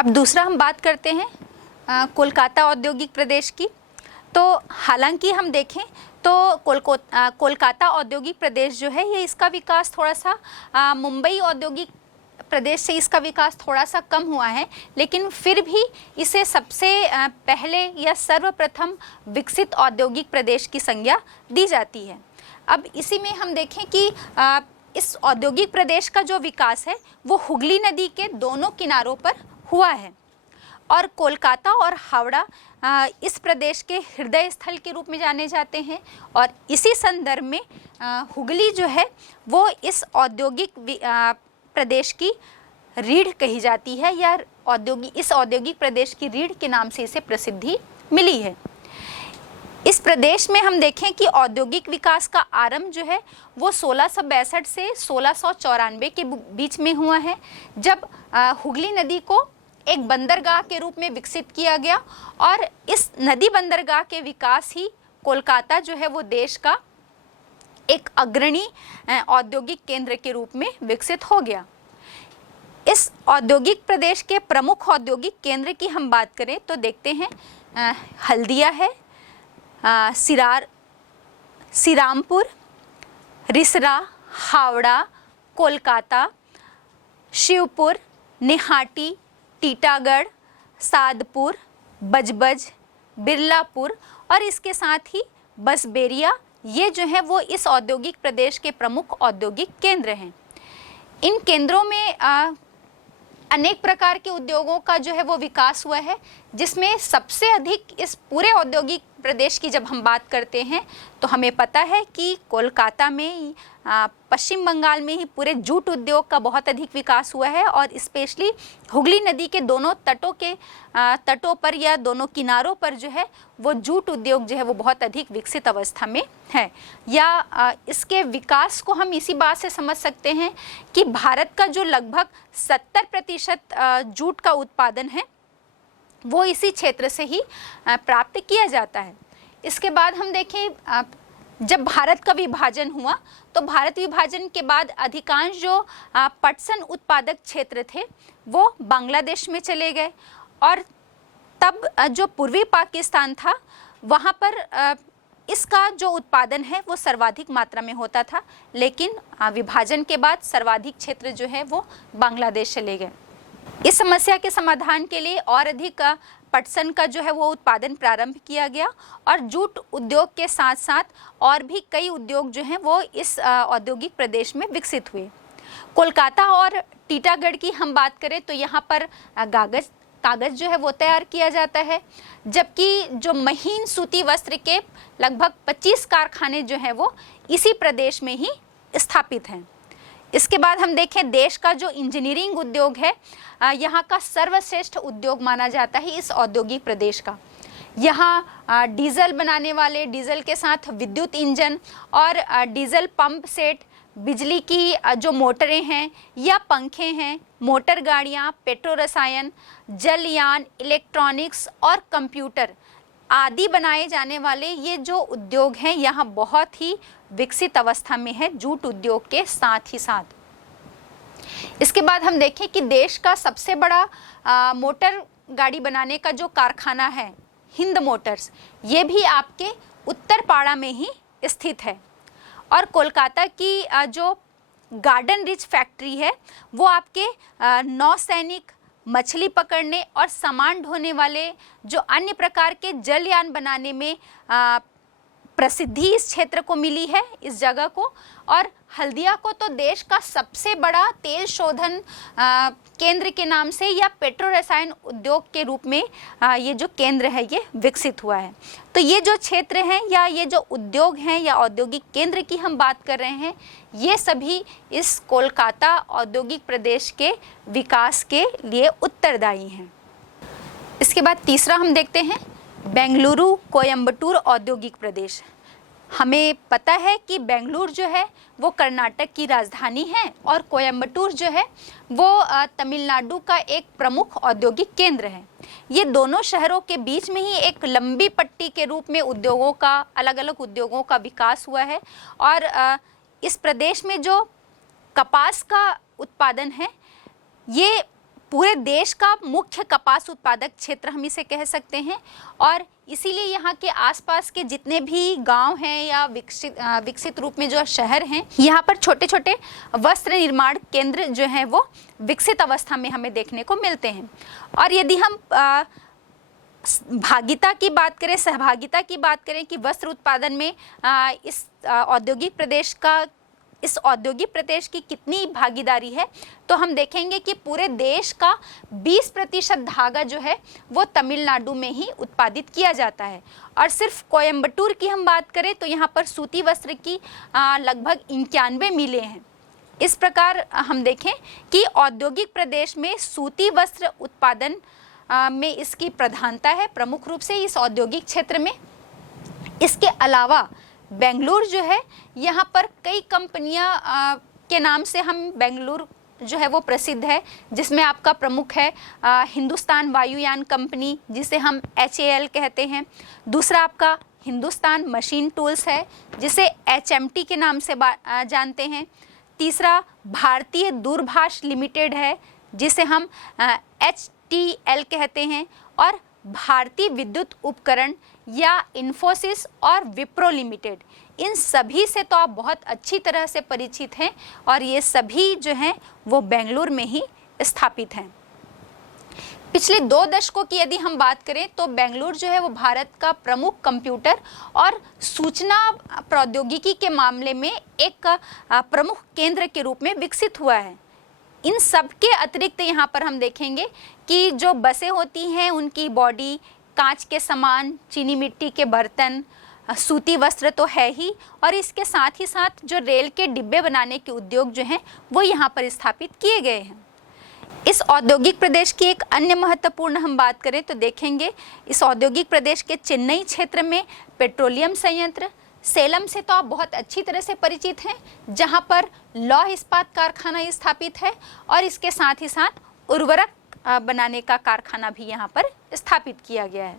अब दूसरा हम बात करते हैं कोलकाता औद्योगिक प्रदेश की। तो हालांकि हम देखें तो कोलकाता औद्योगिक प्रदेश जो है ये इसका विकास थोड़ा सा मुंबई औद्योगिक प्रदेश से इसका विकास थोड़ा सा कम हुआ है, लेकिन फिर भी इसे सबसे पहले या सर्वप्रथम विकसित औद्योगिक प्रदेश की संज्ञा दी जाती है। अब इसी में हम देखें कि इस औद्योगिक प्रदेश का जो विकास है वो हुगली नदी के दोनों किनारों पर हुआ है और कोलकाता और हावड़ा इस प्रदेश के हृदय स्थल के रूप में जाने जाते हैं। और इसी संदर्भ में हुगली जो है वो इस औद्योगिक प्रदेश की रीढ़ कही जाती है, या इस औद्योगिक प्रदेश की रीढ़ के नाम से इसे प्रसिद्धि मिली है। इस प्रदेश में हम देखें कि औद्योगिक विकास का आरंभ जो है वो 1662 से 1694 के बीच में हुआ है, जब हुगली नदी को एक बंदरगाह के रूप में विकसित किया गया। और इस नदी बंदरगाह के विकास ही कोलकाता जो है वो देश का एक अग्रणी औद्योगिक केंद्र के रूप में विकसित हो गया। इस औद्योगिक प्रदेश के प्रमुख औद्योगिक केंद्र की हम बात करें तो देखते हैं हल्दिया है, सिरामपुर, रिसरा, हावड़ा, कोलकाता, शिवपुर, निहाटी, टीटागढ़, सादपुर, बजबज, बिरलापुर और इसके साथ ही बसबेरिया, ये जो है वो इस औद्योगिक प्रदेश के प्रमुख औद्योगिक केंद्र हैं। इन केंद्रों में अनेक प्रकार के उद्योगों का जो है वो विकास हुआ है, जिसमें सबसे अधिक इस पूरे औद्योगिक प्रदेश की जब हम बात करते हैं तो हमें पता है कि कोलकाता में पश्चिम बंगाल में ही पूरे जूट उद्योग का बहुत अधिक विकास हुआ है और स्पेशली हुगली नदी के दोनों तटों पर या दोनों किनारों पर जो है वो जूट उद्योग जो है वो बहुत अधिक विकसित अवस्था में है। या इसके विकास को हम इसी बात से समझ सकते हैं कि भारत का जो लगभग 70% जूट का उत्पादन है वो इसी क्षेत्र से ही प्राप्त किया जाता है। इसके बाद हम देखें जब भारत का विभाजन हुआ तो भारत विभाजन के बाद अधिकांश जो पटसन उत्पादक क्षेत्र थे वो बांग्लादेश में चले गए और तब जो पूर्वी पाकिस्तान था वहाँ पर इसका जो उत्पादन है वो सर्वाधिक मात्रा में होता था, लेकिन विभाजन के बाद सर्वाधिक क्षेत्र जो है वो बांग्लादेश चले गए। इस समस्या के समाधान के लिए और अधिक पटसन का जो है वो उत्पादन प्रारंभ किया गया और जूट उद्योग के साथ साथ और भी कई उद्योग जो हैं वो इस औद्योगिक प्रदेश में विकसित हुए। कोलकाता और टीटागढ़ की हम बात करें तो यहाँ पर कागज़ जो है वो तैयार किया जाता है, जबकि जो महीन सूती वस्त्र के लगभग 25 कारखाने जो हैं वो इसी प्रदेश में ही स्थापित हैं। इसके बाद हम देखें देश का जो इंजीनियरिंग उद्योग है यहाँ का सर्वश्रेष्ठ उद्योग माना जाता है इस औद्योगिक प्रदेश का। यहाँ डीजल बनाने वाले, डीजल के साथ विद्युत इंजन और डीजल पंप सेट, बिजली की जो मोटरें हैं या पंखे हैं, मोटर गाड़ियाँ, पेट्रो रसायन, जलयान, इलेक्ट्रॉनिक्स और कंप्यूटर आदि बनाए जाने वाले ये जो उद्योग हैं यहाँ बहुत ही विकसित अवस्था में है जूट उद्योग के साथ ही साथ। इसके बाद हम देखें कि देश का सबसे बड़ा मोटर गाड़ी बनाने का जो कारखाना है हिंद मोटर्स, ये भी आपके उत्तरपाड़ा में ही स्थित है। और कोलकाता की जो गार्डन रिच फैक्ट्री है वो आपके नौसैनिक, मछली पकड़ने और सामान ढोने वाले जो अन्य प्रकार के जलयान बनाने में प्रसिद्धि इस क्षेत्र को मिली है, इस जगह को। और हल्दिया को तो देश का सबसे बड़ा तेल शोधन केंद्र के नाम से या पेट्रो रसायन उद्योग के रूप में ये जो केंद्र है ये विकसित हुआ है। तो ये जो क्षेत्र हैं या ये जो उद्योग हैं या औद्योगिक केंद्र की हम बात कर रहे हैं, ये सभी इस कोलकाता औद्योगिक प्रदेश के विकास के लिए उत्तरदायी हैं। इसके बाद तीसरा हम देखते हैं बेंगलुरु कोयम्बटूर औद्योगिक प्रदेश। हमें पता है कि बेंगलुरु जो है वो कर्नाटक की राजधानी है और कोयम्बटूर जो है वो तमिलनाडु का एक प्रमुख औद्योगिक केंद्र है। ये दोनों शहरों के बीच में ही एक लंबी पट्टी के रूप में उद्योगों का, अलग अलग उद्योगों का विकास हुआ है। और इस प्रदेश में जो कपास का उत्पादन है ये पूरे देश का मुख्य कपास उत्पादक क्षेत्र हम इसे कह सकते हैं। और इसीलिए यहाँ के आसपास के जितने भी गांव हैं या विकसित रूप में जो शहर हैं, यहाँ पर छोटे छोटे वस्त्र निर्माण केंद्र जो हैं वो विकसित अवस्था में हमें देखने को मिलते हैं। और यदि हम भागिता की बात करें, सहभागिता की बात करें कि वस्त्र उत्पादन में इस औद्योगिक प्रदेश की कितनी भागीदारी है, तो हम देखेंगे कि पूरे देश का 20% धागा जो है वो तमिलनाडु में ही उत्पादित किया जाता है। और सिर्फ कोयम्बटूर की हम बात करें तो यहाँ पर सूती वस्त्र की लगभग 91 मिलें हैं। इस प्रकार हम देखें कि औद्योगिक प्रदेश में सूती वस्त्र उत्पादन में इसकी प्रधानता है प्रमुख रूप से इस औद्योगिक क्षेत्र में। इसके अलावा बेंगलुरु जो है, यहाँ पर कई कंपनियां के नाम से हम बेंगलुरु जो है वो प्रसिद्ध है, जिसमें आपका प्रमुख है हिंदुस्तान वायुयान कंपनी, जिसे हम HAL कहते हैं। दूसरा आपका हिंदुस्तान मशीन टूल्स है, जिसे HMT के नाम से जानते हैं। तीसरा भारतीय दूरभाष लिमिटेड है, जिसे हम HTL कहते हैं। और भारतीय विद्युत उपकरण या इन्फोसिस और विप्रो लिमिटेड, इन सभी से तो आप बहुत अच्छी तरह से परिचित हैं और ये सभी जो हैं वो बेंगलुरु में ही स्थापित हैं। पिछले 2 दशकों की यदि हम बात करें तो बेंगलुरु जो है वो भारत का प्रमुख कंप्यूटर और सूचना प्रौद्योगिकी के मामले में एक प्रमुख केंद्र के रूप में विकसित हुआ है। इन सब के अतिरिक्त यहाँ पर हम देखेंगे कि जो बसें होती हैं उनकी बॉडी कांच के सामान, चीनी मिट्टी के बर्तन, सूती वस्त्र तो है ही, और इसके साथ ही साथ जो रेल के डिब्बे बनाने के उद्योग जो हैं वो यहाँ पर स्थापित किए गए हैं। इस औद्योगिक प्रदेश की एक अन्य महत्वपूर्ण हम बात करें तो देखेंगे इस औद्योगिक प्रदेश के चेन्नई क्षेत्र में पेट्रोलियम संयंत्र, सेलम से तो आप बहुत अच्छी तरह से परिचित हैं, जहाँ पर लौह इस्पात कारखाना स्थापित है और इसके साथ ही साथ उर्वरक बनाने का कारखाना भी यहाँ पर स्थापित किया गया है।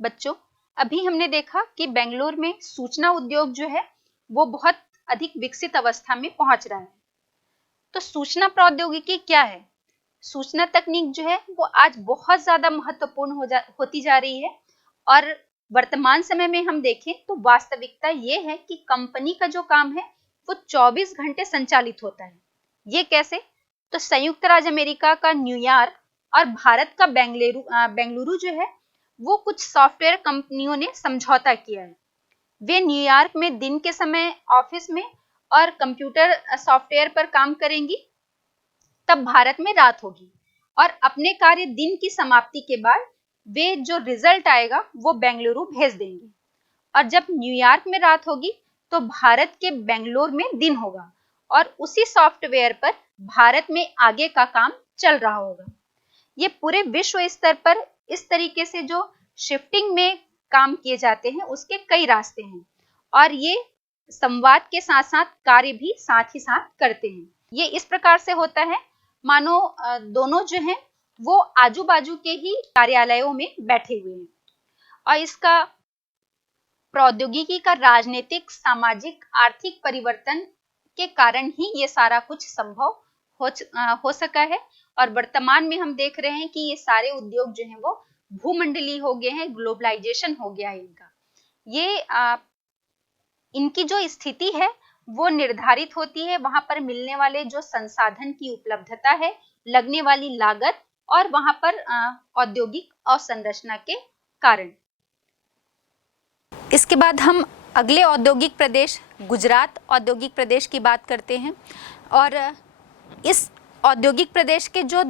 बच्चों, अभी हमने देखा कि बेंगलुरु में सूचना उद्योग जो है वो बहुत अधिक विकसित अवस्था में पहुंच रहा है। तो सूचना प्रौद्योगिकी क्या है? सूचना तकनीक जो है वो आज बहुत ज्यादा महत्वपूर्ण होती जा रही है। और वर्तमान समय में हम देखें तो वास्तविकता ये है कि कंपनी का जो काम है वो 24 घंटे संचालित होता है। ये कैसे? तो संयुक्त राज्य अमेरिका का न्यूयॉर्क और भारत का बेंगलुरु जो है वो कुछ सॉफ्टवेयर कंपनियों ने समझौता किया है। वे न्यूयॉर्क में दिन के समय ऑफिस में और कंप्यूटर सॉफ्टवेयर पर काम करेंगी, तब भारत में रात होगी, और अपने कार्य दिन की समाप्ति के बाद वे जो रिजल्ट आएगा वो बेंगलुरु भेज देंगे। और जब न्यूयॉर्क में रात होगी तो भारत के बेंगलुरु में दिन होगा और उसी सॉफ्टवेयर पर भारत में आगे का काम चल रहा होगा। ये पूरे विश्व स्तर पर इस तरीके से जो शिफ्टिंग में काम किए जाते हैं उसके कई रास्ते हैं, और ये संवाद के साथ साथ कार्य भी साथ ही साथ करते हैं। ये इस प्रकार से होता है मानो दोनों जो हैं वो आजू बाजू के ही कार्यालयों में बैठे हुए हैं। और इसका प्रौद्योगिकी का राजनीतिक, सामाजिक, आर्थिक परिवर्तन के कारण ही ये सारा कुछ संभव हो सका है। और वर्तमान में हम देख रहे हैं कि ये सारे उद्योग जो हैं वो भूमंडलीय हो गए हैं, ग्लोबलाइजेशन हो गया है इनका। ये इनकी जो स्थिति है वो निर्धारित होती है वहां पर मिलने वाले जो संसाधन की उपलब्धता है, लगने वाली लागत और वहां पर औद्योगिक अवसंरचना के कारण। इसके बाद हम अगले औद्योगिक प्रदेश गुजरात औद्योगिक प्रदेश की बात करते हैं। और इस औद्योगिक प्रदेश के जो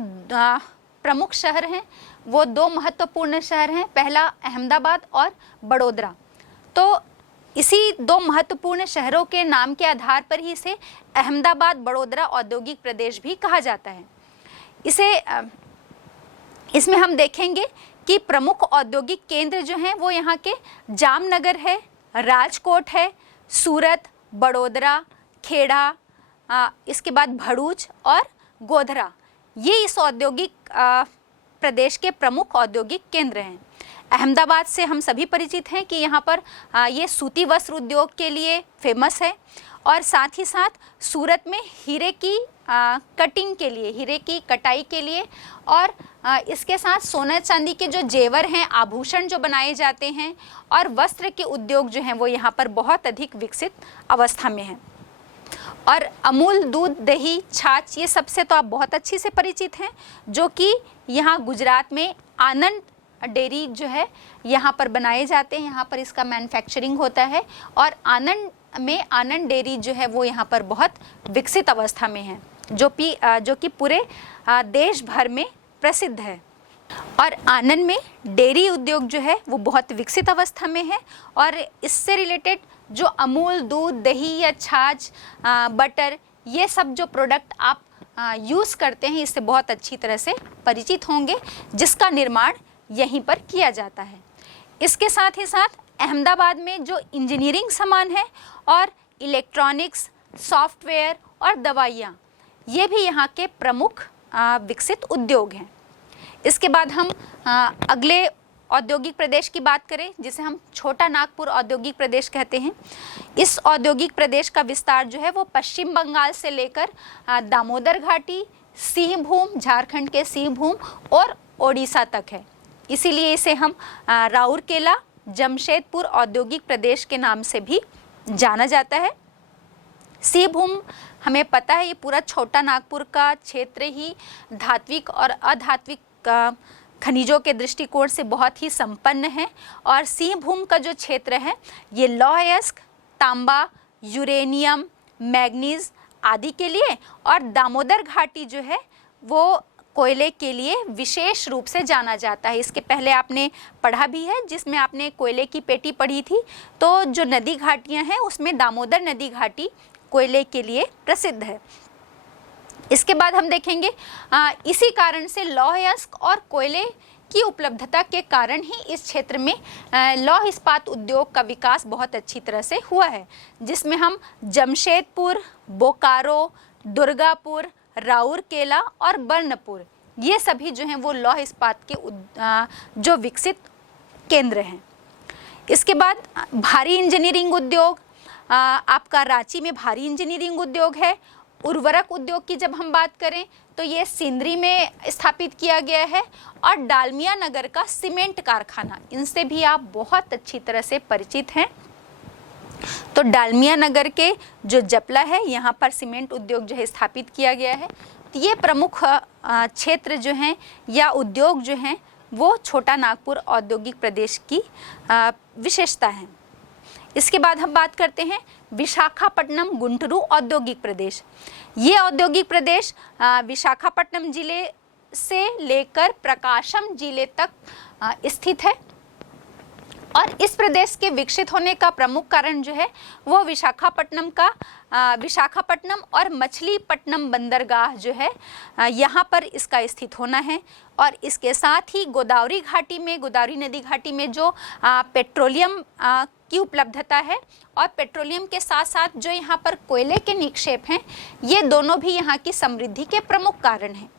प्रमुख शहर हैं वो 2 महत्वपूर्ण शहर हैं, पहला अहमदाबाद और बड़ोदरा। तो इसी 2 महत्वपूर्ण शहरों के नाम के आधार पर ही इसे अहमदाबाद बड़ोदरा औद्योगिक प्रदेश भी कहा जाता है। इसमें हम देखेंगे कि प्रमुख औद्योगिक केंद्र जो हैं वो यहाँ के जामनगर है, राजकोट है, सूरत, बड़ोदरा, खेड़ा, इसके बाद भरूच और गोधरा, ये इस औद्योगिक प्रदेश के प्रमुख औद्योगिक केंद्र हैं। अहमदाबाद से हम सभी परिचित हैं कि यहाँ पर ये सूती वस्त्र उद्योग के लिए फेमस है। और साथ ही साथ सूरत में हीरे की कटिंग के लिए, हीरे की कटाई के लिए और इसके साथ सोना चांदी के जो जेवर हैं, आभूषण जो बनाए जाते हैं और वस्त्र के उद्योग जो हैं वो यहाँ पर बहुत अधिक विकसित अवस्था में हैं। और अमूल दूध, दही, छाछ, ये सबसे तो आप बहुत अच्छी से परिचित हैं, जो कि यहाँ गुजरात में आनंद डेयरी जो है यहाँ पर बनाए जाते हैं, यहाँ पर इसका मैन्युफैक्चरिंग होता है और आनंद डेयरी जो है वो यहाँ पर बहुत विकसित अवस्था में है, जो कि पूरे देश भर में प्रसिद्ध है। और आनंद में डेयरी उद्योग जो है वो बहुत विकसित अवस्था में है और इससे रिलेटेड जो अमूल दूध, दही या छाछ, बटर, ये सब जो प्रोडक्ट आप यूज़ करते हैं इससे बहुत अच्छी तरह से परिचित होंगे, जिसका निर्माण यहीं पर किया जाता है। इसके साथ ही साथ अहमदाबाद में जो इंजीनियरिंग सामान है और इलेक्ट्रॉनिक्स, सॉफ्टवेयर और दवाइयाँ, ये भी यहाँ के प्रमुख विकसित उद्योग हैं। इसके बाद हम अगले औद्योगिक प्रदेश की बात करें, जिसे हम छोटा नागपुर औद्योगिक प्रदेश कहते हैं। इस औद्योगिक प्रदेश का विस्तार जो है वो पश्चिम बंगाल से लेकर दामोदर घाटी, सिंहभूम, झारखंड के सिंहभूम और ओडिशा तक है। इसीलिए इसे हम राउरकेला, जमशेदपुर औद्योगिक प्रदेश के नाम से भी जाना जाता है। सिंहभूम हमें पता है ये पूरा छोटा नागपुर का क्षेत्र ही धात्विक और अधात्विक खनिजों के दृष्टिकोण से बहुत ही संपन्न है और सिंहभूम का जो क्षेत्र है ये लौह अयस्क, तांबा, यूरेनियम, मैग्नीज आदि के लिए और दामोदर घाटी जो है वो कोयले के लिए विशेष रूप से जाना जाता है। इसके पहले आपने पढ़ा भी है, जिसमें आपने कोयले की पेटी पढ़ी थी, तो जो नदी घाटियाँ हैं उसमें दामोदर नदी घाटी कोयले के लिए प्रसिद्ध है। इसके बाद हम देखेंगे इसी कारण से लौह अयस्क और कोयले की उपलब्धता के कारण ही इस क्षेत्र में लौह इस्पात उद्योग का विकास बहुत अच्छी तरह से हुआ है, जिसमें हम जमशेदपुर, बोकारो, दुर्गापुर, राउरकेला और बर्नपुर, ये सभी जो हैं वो लौह इस्पात के जो विकसित केंद्र हैं। इसके बाद भारी इंजीनियरिंग उद्योग, आपका रांची में भारी इंजीनियरिंग उद्योग है। उर्वरक उद्योग की जब हम बात करें तो ये सिंदरी में स्थापित किया गया है और डालमिया नगर का सीमेंट कारखाना, इनसे भी आप बहुत अच्छी तरह से परिचित हैं। तो डालमिया नगर के जो जपला है यहाँ पर सीमेंट उद्योग जो है स्थापित किया गया है। तो ये प्रमुख क्षेत्र जो हैं या उद्योग जो हैं वो छोटा नागपुर औद्योगिक प्रदेश की विशेषता है। इसके बाद हम बात करते हैं विशाखापट्टनम गुंटूरू औद्योगिक प्रदेश। ये औद्योगिक प्रदेश विशाखापट्टनम जिले से लेकर प्रकाशम जिले तक स्थित है और इस प्रदेश के विकसित होने का प्रमुख कारण जो है वो विशाखापट्टनम और मछलीपट्टनम बंदरगाह जो है यहाँ पर इसका स्थित होना है। और इसके साथ ही गोदावरी नदी घाटी में जो पेट्रोलियम की उपलब्धता है और पेट्रोलियम के साथ साथ जो यहाँ पर कोयले के निक्षेप हैं, ये दोनों भी यहाँ की समृद्धि के प्रमुख कारण हैं।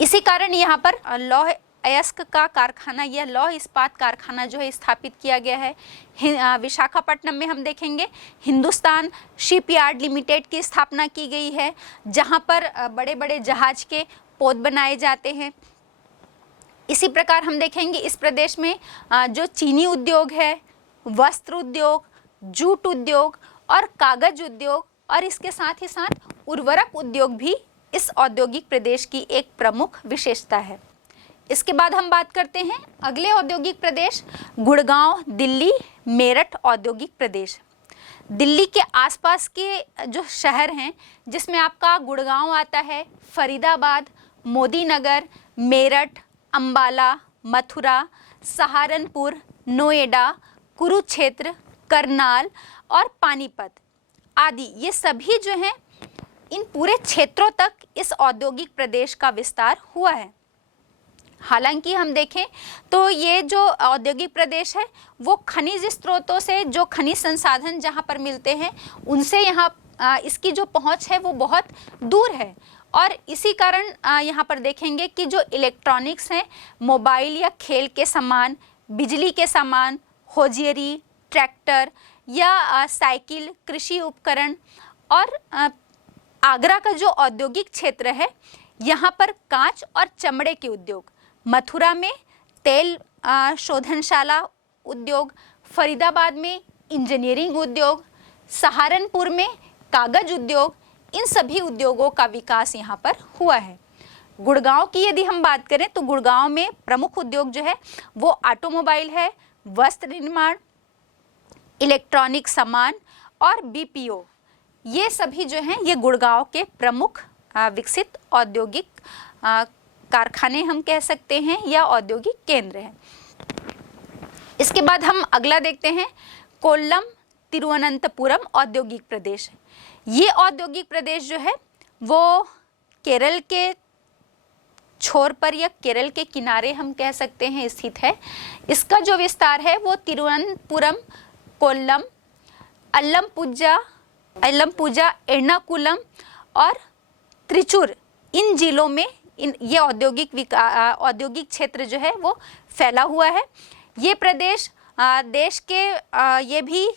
इसी कारण यहाँ पर लौह अयस्क का कारखाना या लौह इस्पात कारखाना जो है स्थापित किया गया है। विशाखापट्टनम में हम देखेंगे हिंदुस्तान शिपयार्ड लिमिटेड की स्थापना की गई है, जहाँ पर बड़े बड़े जहाज के पोत बनाए जाते हैं। इसी प्रकार हम देखेंगे इस प्रदेश में जो चीनी उद्योग है, वस्त्र उद्योग, जूट उद्योग और कागज उद्योग और इसके साथ ही साथ उर्वरक उद्योग भी इस औद्योगिक प्रदेश की एक प्रमुख विशेषता है। इसके बाद हम बात करते हैं अगले औद्योगिक प्रदेश गुड़गांव, दिल्ली, मेरठ औद्योगिक प्रदेश। दिल्ली के आसपास के जो शहर हैं, जिसमें आपका गुड़गांव आता है, फरीदाबाद, मोदी नगर, मेरठ, अंबाला, मथुरा, सहारनपुर, नोएडा, कुरुक्षेत्र, करनाल और पानीपत आदि, ये सभी जो हैं इन पूरे क्षेत्रों तक इस औद्योगिक प्रदेश का विस्तार हुआ है। हालांकि हम देखें तो ये जो औद्योगिक प्रदेश है वो खनिज स्रोतों से, जो खनिज संसाधन जहाँ पर मिलते हैं उनसे यहाँ इसकी जो पहुँच है वो बहुत दूर है। और इसी कारण यहाँ पर देखेंगे कि जो इलेक्ट्रॉनिक्स हैं, मोबाइल या खेल के सामान, बिजली के सामान, होजियरी, ट्रैक्टर, या साइकिल, कृषि उपकरण। और आगरा का जो औद्योगिक क्षेत्र है यहाँ पर कांच और चमड़े के उद्योग, मथुरा में तेल शोधनशाला उद्योग, फरीदाबाद में इंजीनियरिंग उद्योग, सहारनपुर में कागज उद्योग, इन सभी उद्योगों का विकास यहाँ पर हुआ है। गुड़गांव की यदि हम बात करें तो गुड़गांव में प्रमुख उद्योग जो है वो ऑटोमोबाइल है, वस्त्र निर्माण, इलेक्ट्रॉनिक सामान और बीपीओ, ये सभी जो हैं ये गुड़गांव के प्रमुख विकसित औद्योगिक कारखाने हम कह सकते हैं या औद्योगिक केंद्र हैं। इसके बाद हम अगला देखते हैं, कोल्लम तिरुवनंतपुरम औद्योगिक प्रदेश। ये औद्योगिक प्रदेश जो है वो केरल के छोर पर या केरल के किनारे हम कह सकते हैं स्थित है। इसका जो विस्तार है वो तिरुवनंतपुरम, कोल्लम, अल्लमपुजा, एर्नाकुलम और त्रिचूर, इन जिलों में ये औद्योगिक क्षेत्र जो है वो फैला हुआ है। ये प्रदेश देश के ये भी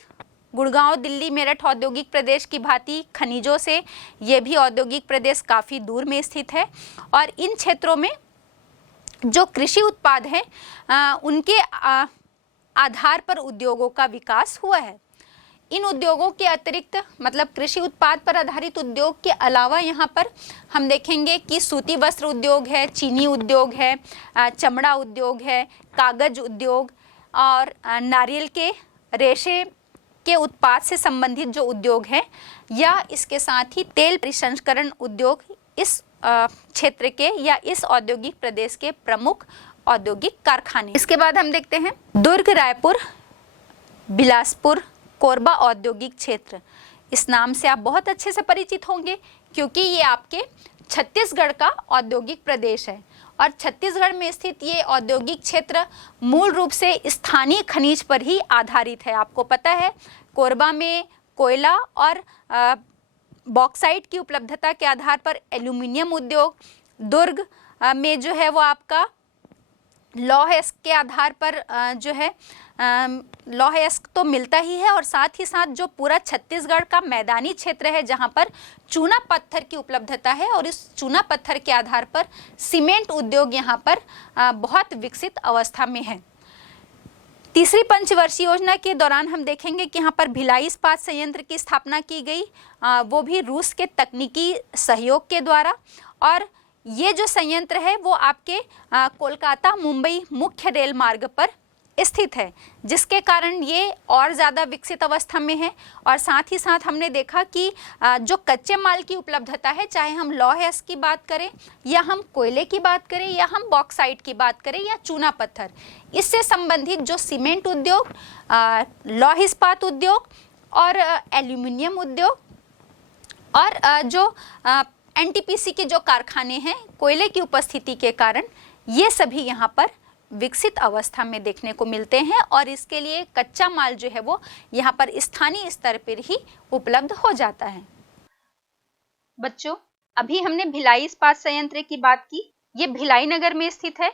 गुड़गांव, दिल्ली, मेरठ औद्योगिक प्रदेश की भांति खनिजों से ये भी औद्योगिक प्रदेश काफ़ी दूर में स्थित है। और इन क्षेत्रों में जो कृषि उत्पाद हैं उनके आधार पर उद्योगों का विकास हुआ है। इन उद्योगों के अतिरिक्त मतलब कृषि उत्पाद पर आधारित उद्योग के अलावा यहाँ पर हम देखेंगे कि सूती वस्त्र उद्योग है, चीनी उद्योग है, चमड़ा उद्योग है, कागज उद्योग और नारियल के रेशे के उत्पाद से संबंधित जो उद्योग है, या इसके साथ ही तेल प्रसंस्करण उद्योग इस क्षेत्र के या इस औद्योगिक प्रदेश के प्रमुख औद्योगिक कारखाने। इसके बाद हम देखते हैं दुर्ग, रायपुर, बिलासपुर, कोरबा औद्योगिक क्षेत्र। इस नाम से आप बहुत अच्छे से परिचित होंगे क्योंकि ये आपके छत्तीसगढ़ का औद्योगिक प्रदेश है और छत्तीसगढ़ में स्थित ये औद्योगिक क्षेत्र मूल रूप से स्थानीय खनिज पर ही आधारित है। आपको पता है कोरबा में कोयला और बॉक्साइट की उपलब्धता के आधार पर एल्यूमिनियम उद्योग, दुर्ग में जो है वो आपका लौह अयस्क के आधार पर जो है लौह अयस्क तो मिलता ही है, और साथ ही साथ जो पूरा छत्तीसगढ़ का मैदानी क्षेत्र है जहां पर चूना पत्थर की उपलब्धता है और इस चूना पत्थर के आधार पर सीमेंट उद्योग यहां पर बहुत विकसित अवस्था में है। तीसरी पंचवर्षीय योजना के दौरान हम देखेंगे कि यहाँ पर भिलाई इस्पात संयंत्र की स्थापना की गई, वो भी रूस के तकनीकी सहयोग के द्वारा। और ये जो संयंत्र है वो आपके कोलकाता मुंबई मुख्य रेल मार्ग पर स्थित है, जिसके कारण ये और ज़्यादा विकसित अवस्था में है। और साथ ही साथ हमने देखा कि जो कच्चे माल की उपलब्धता है, चाहे हम लौह अयस्क की बात करें या हम कोयले की बात करें या हम बॉक्साइट की बात करें या चूना पत्थर, इससे संबंधित जो सीमेंट उद्योग, लौह इस्पात उद्योग और एल्यूमिनियम उद्योग और जो एनटीपीसी के जो कारखाने हैं कोयले की उपस्थिति के कारण, ये सभी यहाँ पर विकसित अवस्था में देखने को मिलते हैं और इसके लिए कच्चा माल जो है वो यहाँ पर स्थानीय स्तर पर ही उपलब्ध हो जाता है। बच्चों, अभी हमने भिलाई इस्पात संयंत्र की बात की, ये भिलाई नगर में स्थित है।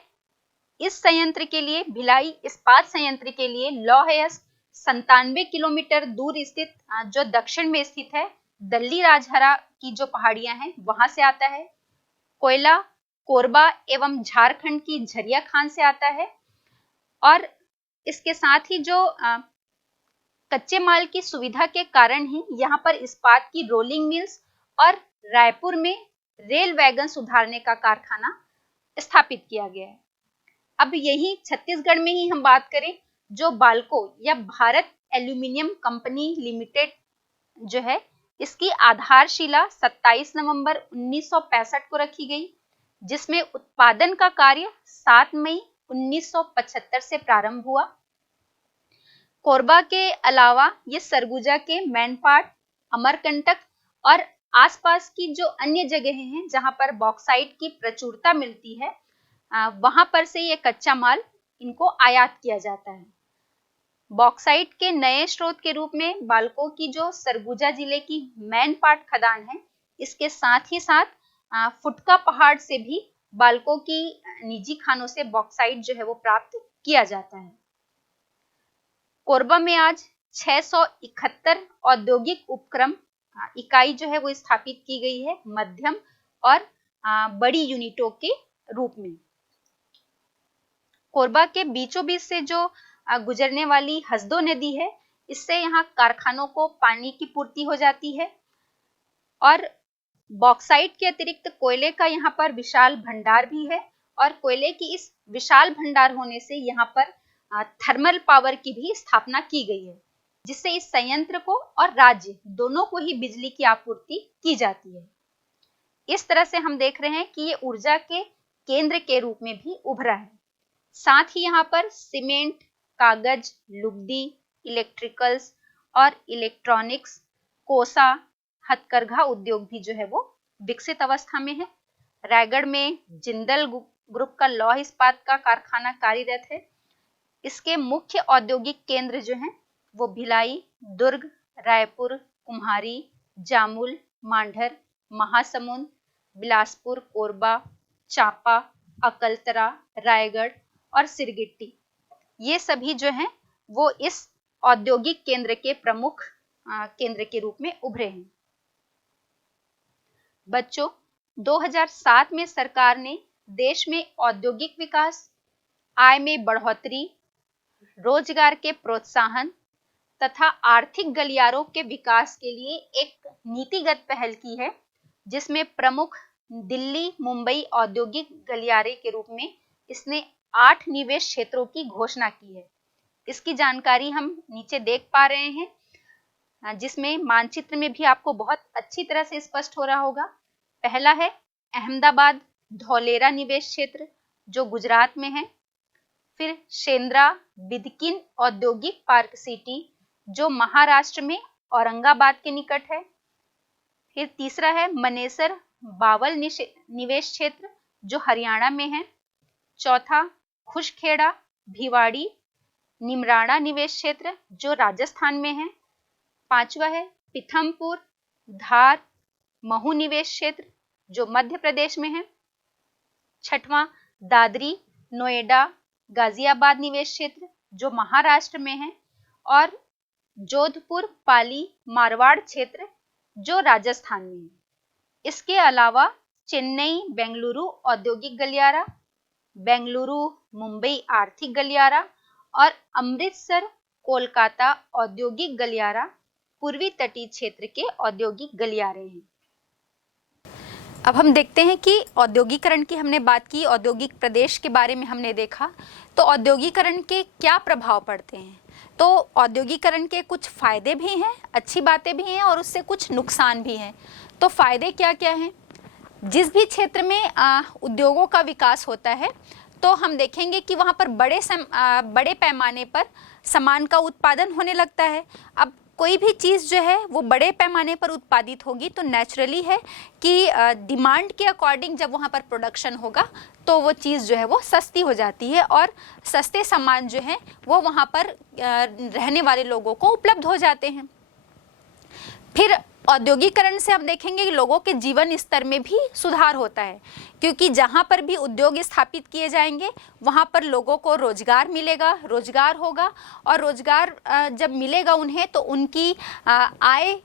इस संयंत्र के लिए, भिलाई इस्पात संयंत्र के लिए लौह अयस्क 97 किलोमीटर दूर स्थित जो दक्षिण में स्थित है दल्ली राजहरा की जो पहाड़ियां हैं वहां से आता है। कोयला कोरबा एवं झारखंड की झरिया खान से आता है। और इसके साथ ही जो कच्चे माल की सुविधा के कारण ही यहाँ पर इस्पात की रोलिंग मिल्स और रायपुर में रेल वैगन सुधारने का कारखाना स्थापित किया गया है। अब यही छत्तीसगढ़ में ही हम बात करें, जो बाल्को या भारत एल्यूमिनियम कंपनी लिमिटेड जो है, इसकी आधारशिला 27 नवंबर 1965 को रखी गई, जिसमें उत्पादन का कार्य 7 मई 1975 से प्रारंभ हुआ। कोरबा के अलावा ये सरगुजा के मैनपाट, अमरकंटक और आसपास की जो अन्य जगहें हैं जहां पर बॉक्साइट की प्रचुरता मिलती है, वहां पर से ये कच्चा माल इनको आयात किया जाता है। बॉक्साइट के नए स्रोत के रूप में बाल्को की जो सरगुजा जिले की मैनपाट खदान है, इसके साथ ही साथ फुटका पहाड़ से भी बाल्को की निजी खानों से बॉक्साइट जो है वो प्राप्त किया जाता है। कोरबा में आज 671 औद्योगिक उपक्रम इकाई जो है वो स्थापित की गई है मध्यम और बड़ी यूनिटों के रूप में। कोरबा के बीचों बीच से जो गुजरने वाली हसदो नदी है, इससे यहाँ कारखानों को पानी की पूर्ति हो जाती है और बॉक्साइट के अतिरिक्त कोयले का यहाँ पर विशाल भंडार भी है और कोयले की इस विशाल भंडार होने से यहाँ पर थर्मल पावर की भी स्थापना की गई है, जिससे इस संयंत्र को और राज्य दोनों को ही बिजली की आपूर्ति की जाती है। इस तरह से हम देख रहे हैं कि ये ऊर्जा के केंद्र के रूप में भी उभरा है। साथ ही यहाँ पर सीमेंट, कागज, लुगदी, इलेक्ट्रिकल्स और इलेक्ट्रॉनिक्स, कोसा, हथकरघा उद्योग भी जो है वो विकसित अवस्था में है। रायगढ़ में जिंदल ग्रुप का लौह इस्पात का कारखाना कार्यरत है। इसके मुख्य औद्योगिक केंद्र जो हैं वो भिलाई, दुर्ग, रायपुर, कुम्हारी, जामुल, मांढर, महासमुंद, बिलासपुर, कोरबा, चांपा, अकलतरा, रायगढ़ और सिरगिट्टी, ये सभी जो हैं वो इस औद्योगिक केंद्र के प्रमुख केंद्र के रूप में उभरे हैं। बच्चों, 2007 में सरकार ने देश में औद्योगिक विकास, आय में बढ़ोतरी, रोजगार के प्रोत्साहन तथा आर्थिक गलियारों के विकास के लिए एक नीतिगत पहल की है, जिसमें प्रमुख दिल्ली मुंबई औद्योगिक गलियारे के रूप में इसने 8 निवेश क्षेत्रों की घोषणा की है। इसकी जानकारी हम नीचे देख पा रहे हैं, जिसमें मानचित्र में भी आपको बहुत अच्छी तरह से स्पष्ट हो रहा होगा। पहला है अहमदाबाद धौलेरा निवेश क्षेत्र जो गुजरात में है। फिर शेंद्रा बिदकिन औद्योगिक पार्क सिटी जो महाराष्ट्र में औरंगाबाद के निकट है। फिर तीसरा है मनेसर बावल निवेश क्षेत्र जो हरियाणा में है। चौथा खुशखेड़ा भिवाड़ी निमराणा निवेश क्षेत्र जो राजस्थान में है। पांचवा है पीथमपुर धार महू निवेश क्षेत्र जो मध्य प्रदेश में है। छठवां दादरी नोएडा गाजियाबाद निवेश क्षेत्र जो महाराष्ट्र में है। और जोधपुर पाली मारवाड़ क्षेत्र जो राजस्थान में है। इसके अलावा चेन्नई बेंगलुरु औद्योगिक गलियारा, बेंगलुरु मुंबई आर्थिक गलियारा और अमृतसर कोलकाता औद्योगिक गलियारा पूर्वी तटीय क्षेत्र के औद्योगिक गलियारे हैं। अब हम देखते हैं कि औद्योगिकरण की हमने बात की, औद्योगिक प्रदेश के बारे में हमने देखा, तो औद्योगिकरण के क्या प्रभाव पड़ते हैं। तो औद्योगिकरण के कुछ फायदे भी हैं, अच्छी बातें भी हैं और उससे कुछ नुकसान भी हैं। तो फायदे क्या क्या हैं? जिस भी क्षेत्र में उद्योगों का विकास होता है तो हम देखेंगे कि वहाँ पर बड़े पैमाने पर सामान का उत्पादन होने लगता है। अब कोई भी चीज़ जो है वो बड़े पैमाने पर उत्पादित होगी तो नेचुरली है कि डिमांड के अकॉर्डिंग जब वहाँ पर प्रोडक्शन होगा तो वो चीज़ जो है वो सस्ती हो जाती है और सस्ते सामान जो है वो वहाँ पर रहने वाले लोगों को उपलब्ध हो जाते हैं। फिर औद्योगिकरण से हम देखेंगे कि लोगों के जीवन स्तर में भी सुधार होता है, क्योंकि जहाँ पर भी उद्योग स्थापित किए जाएंगे वहाँ पर लोगों को रोजगार मिलेगा, रोजगार होगा और रोजगार जब मिलेगा उन्हें तो उनकी आय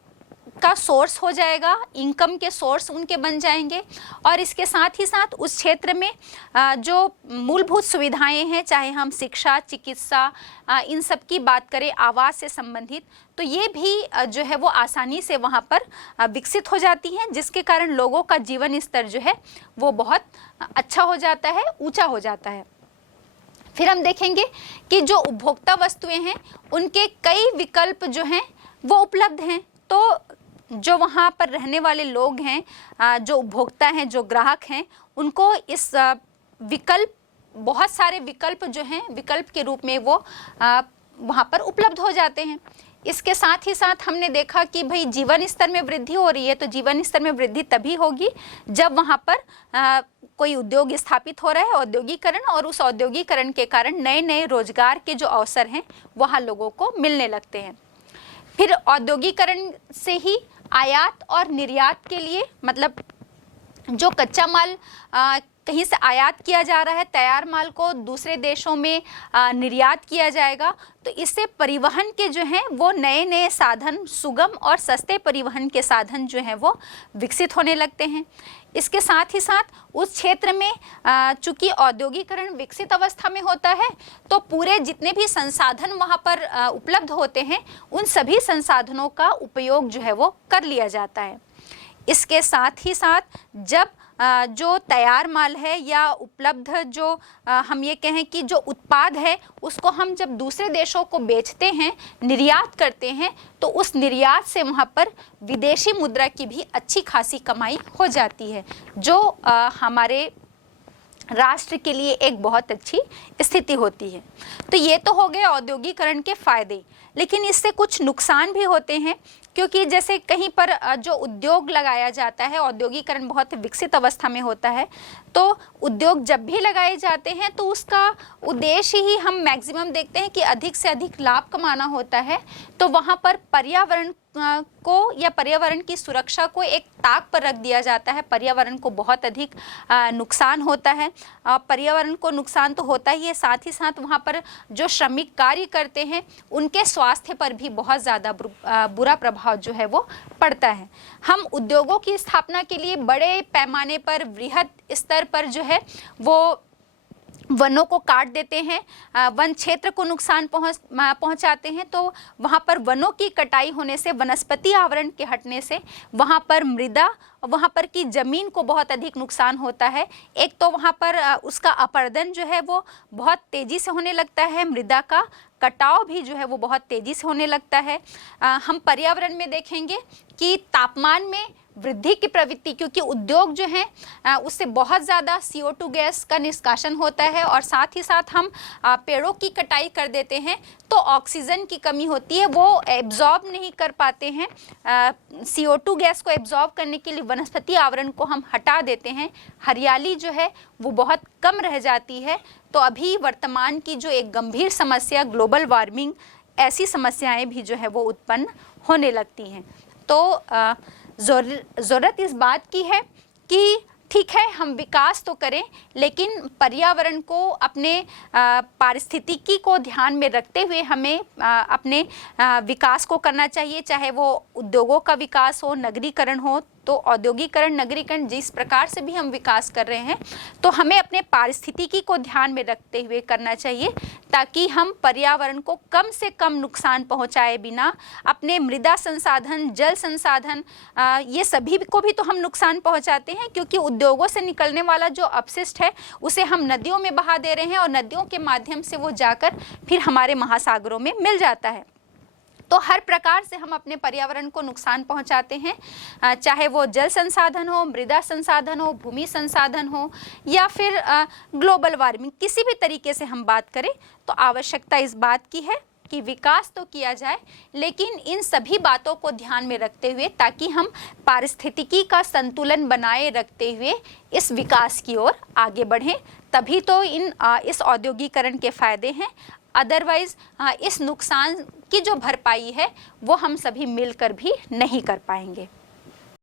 का सोर्स हो जाएगा, इनकम के सोर्स उनके बन जाएंगे। और इसके साथ ही साथ उस क्षेत्र में जो मूलभूत सुविधाएं हैं, चाहे हम शिक्षा, चिकित्सा, इन सब की बात करें, आवास से संबंधित, तो ये भी जो है वो आसानी से वहाँ पर विकसित हो जाती हैं, जिसके कारण लोगों का जीवन स्तर जो है वो बहुत अच्छा हो जाता है, ऊंचा हो जाता है। फिर हम देखेंगे कि जो उपभोक्ता वस्तुएं हैं उनके कई विकल्प जो हैं वो उपलब्ध हैं। तो जो वहाँ पर रहने वाले लोग हैं, जो उपभोक्ता हैं, जो ग्राहक हैं, उनको इस बहुत सारे विकल्प जो हैं विकल्प के रूप में वो वहाँ पर उपलब्ध हो जाते हैं। इसके साथ ही साथ हमने देखा कि भाई जीवन स्तर में वृद्धि हो रही है, तो जीवन स्तर में वृद्धि तभी होगी जब वहाँ पर कोई उद्योग स्थापित हो रहा है, औद्योगिकरण, और उस औद्योगिकरण के कारण नए नए रोजगार के जो अवसर हैं वहाँ लोगों को मिलने लगते हैं। फिर औद्योगिकरण से ही आयात और निर्यात के लिए, मतलब जो कच्चा माल कहीं से आयात किया जा रहा है, तैयार माल को दूसरे देशों में निर्यात किया जाएगा, तो इससे परिवहन के जो हैं वो नए नए साधन, सुगम और सस्ते परिवहन के साधन जो हैं वो विकसित होने लगते हैं। इसके साथ ही साथ उस क्षेत्र में चूंकि औद्योगिकरण विकसित अवस्था में होता है, तो पूरे जितने भी संसाधन वहाँ पर उपलब्ध होते हैं, उन सभी संसाधनों का उपयोग जो है वो कर लिया जाता है। इसके साथ ही साथ जब जो तैयार माल है या उपलब्ध जो हम ये कहें कि जो उत्पाद है, उसको हम जब दूसरे देशों को बेचते हैं, निर्यात करते हैं, तो उस निर्यात से वहाँ पर विदेशी मुद्रा की भी अच्छी खासी कमाई हो जाती है, जो हमारे राष्ट्र के लिए एक बहुत अच्छी स्थिति होती है। तो ये तो हो गए औद्योगिकरण के फायदे, लेकिन इससे कुछ नुकसान भी होते हैं, क्योंकि जैसे कहीं पर जो उद्योग लगाया जाता है, औद्योगिकरण बहुत विकसित अवस्था में होता है, तो उद्योग जब भी लगाए जाते हैं तो उसका उद्देश्य ही हम मैक्सिमम देखते हैं कि अधिक से अधिक लाभ कमाना होता है। तो वहाँ पर पर्यावरण को या पर्यावरण की सुरक्षा को एक ताक पर रख दिया जाता है। पर्यावरण को बहुत अधिक नुकसान होता है। पर्यावरण को नुकसान तो होता ही है, साथ ही साथ वहाँ पर जो श्रमिक कार्य करते हैं उनके स्वास्थ्य पर भी बहुत ज़्यादा बुरा प्रभाव जो है वो पड़ता है। हम उद्योगों की स्थापना के लिए बड़े पैमाने पर, वृहद स्तर पर जो है वो वनों को काट देते हैं, वन क्षेत्र को नुकसान पहुंचाते हैं। तो वहाँ पर वनों की कटाई होने से, वनस्पति आवरण के हटने से वहाँ पर मृदा, वहाँ पर की ज़मीन को बहुत अधिक नुकसान होता है। एक तो वहाँ पर उसका अपरदन जो है वो बहुत तेज़ी से होने लगता है, मृदा का कटाव भी जो है वो बहुत तेज़ी से होने लगता है। हम पर्यावरण में देखेंगे कि तापमान में वृद्धि की प्रवृत्ति, क्योंकि उद्योग जो हैं उससे बहुत ज़्यादा CO2 गैस का निष्कासन होता है, और साथ ही साथ हम पेड़ों की कटाई कर देते हैं तो ऑक्सीजन की कमी होती है, वो एब्जॉर्ब नहीं कर पाते हैं। CO2 गैस को एब्जॉर्ब करने के लिए वनस्पति आवरण को हम हटा देते हैं, हरियाली जो है वो बहुत कम रह जाती है। तो अभी वर्तमान की जो एक गंभीर समस्या ग्लोबल वार्मिंग, ऐसी समस्याएं भी जो है वो उत्पन्न होने लगती हैं। तो ज़रूरत इस बात की है कि ठीक है, हम विकास तो करें, लेकिन पर्यावरण को, अपने पारिस्थितिकी को ध्यान में रखते हुए हमें अपने विकास को करना चाहिए, चाहे वो उद्योगों का विकास हो, नगरीकरण हो। तो औद्योगिकरण, नगरीकरण जिस प्रकार से भी हम विकास कर रहे हैं, तो हमें अपने पारिस्थितिकी को ध्यान में रखते हुए करना चाहिए, ताकि हम पर्यावरण को कम से कम नुकसान पहुंचाए बिना अपने मृदा संसाधन, जल संसाधन, ये सभी को भी तो हम नुकसान पहुंचाते हैं, क्योंकि उद्योगों से निकलने वाला जो अपशिष्ट है उसे हम नदियों में बहा दे रहे हैं, और नदियों के माध्यम से वो जाकर फिर हमारे महासागरों में मिल जाता है। तो हर प्रकार से हम अपने पर्यावरण को नुकसान पहुंचाते हैं, चाहे वो जल संसाधन हो, मृदा संसाधन हो, भूमि संसाधन हो, या फिर ग्लोबल वार्मिंग, किसी भी तरीके से हम बात करें। तो आवश्यकता इस बात की है कि विकास तो किया जाए, लेकिन इन सभी बातों को ध्यान में रखते हुए, ताकि हम पारिस्थितिकी का संतुलन बनाए रखते हुए इस विकास की ओर आगे बढ़ें। तभी तो इस औद्योगिकरण के फायदे हैं। अदरवाइज इस नुकसान की जो भरपाई है वो हम सभी मिलकर भी नहीं कर पाएंगे।